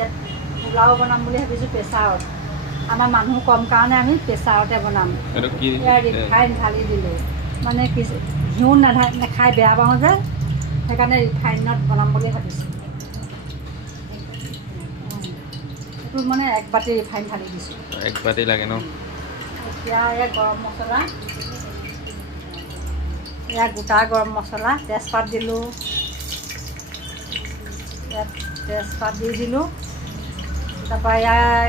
এতিয়া পোলাও বনাম বুলি ভাবিছোঁ প্ৰেছাৰত। আমাৰ মানুহ কম কাৰণে আমি প্ৰেছাৰতে বনাম। এয়া ৰিফাইন ঢালি দিলোঁ, মানে কি ঘিউ নাখাই বেয়া পাওঁ যে, সেইকাৰণে ৰিফাইনত বনাম বুলি ভাবিছোঁ। এইটো মানে 1 বাতি ৰিফাইন ঢালি দিছোঁ। 1 বাতি লাগে ন? এতিয়া এয়া গৰম মছলা, এয়া গোটা গৰম মছলা, তেজপাত দিলোঁ, ইয়াত তেজপাত দি দিলোঁ, তাৰপৰা ইয়াৰ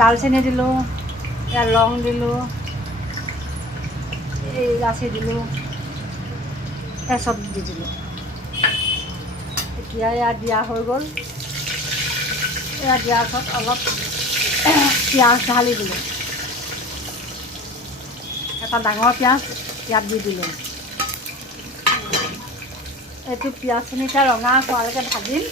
দালচেনি দিলোঁ, ইয়াত লং দিলোঁ, এই ইলাচি দিলোঁ, এই চব দি দিলোঁ। এতিয়া ইয়াত দিয়া হৈ গ'ল। এয়া দিয়াৰ পাছত অলপ পিঁয়াজ ঢালি দিলোঁ, এটা ডাঙৰ পিঁয়াজ ইয়াত দি দিলোঁ। এইটো পিঁয়াজখিনি এতিয়া ৰঙা হোৱালৈকে ভাজিম।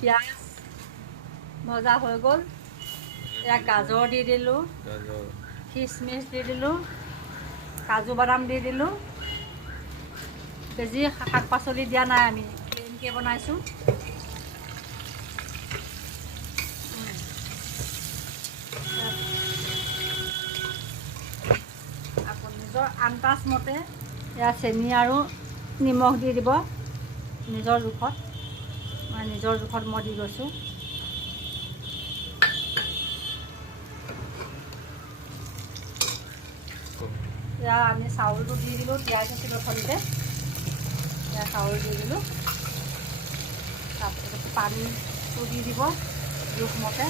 পিঁয়াজ ভজা হৈ গ'ল। এয়া গাজৰ দি দিলোঁ, খিচমিচ দি দিলোঁ, কাজু বাদাম দি দিলোঁ। বেছি শাক পাচলি দিয়া নাই, আমি প্লেইনকৈ বনাইছোঁ। আকৌ নিজৰ আন্দাজ মতে এয়া চেনি আৰু নিমখ দি দিব, নিজৰ জোখত। মই নিজৰ জোখত মই দি গৈছোঁ। এয়া আমি চাউলটো দি দিলোঁ, তিয়াই থৈছিলোঁ থলতে। এয়া চাউল দি দিলোঁ, তাৰপিছত পানীটো দি দিব জোখমতে।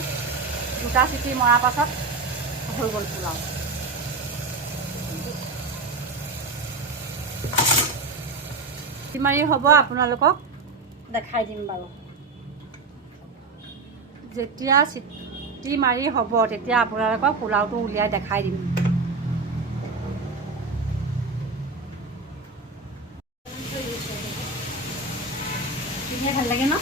2টা চিটি মৰাৰ পাছত হৈ গ'ল পোলাও। চিটি মাৰি হ'ব, আপোনালোকক দেখাই দিম বাৰু। যেতিয়া চিটি মাৰি হ'ব তেতিয়া আপোনালোকক পোলাওটো উলিয়াই দেখাই দিম। ভাল লাগে ন?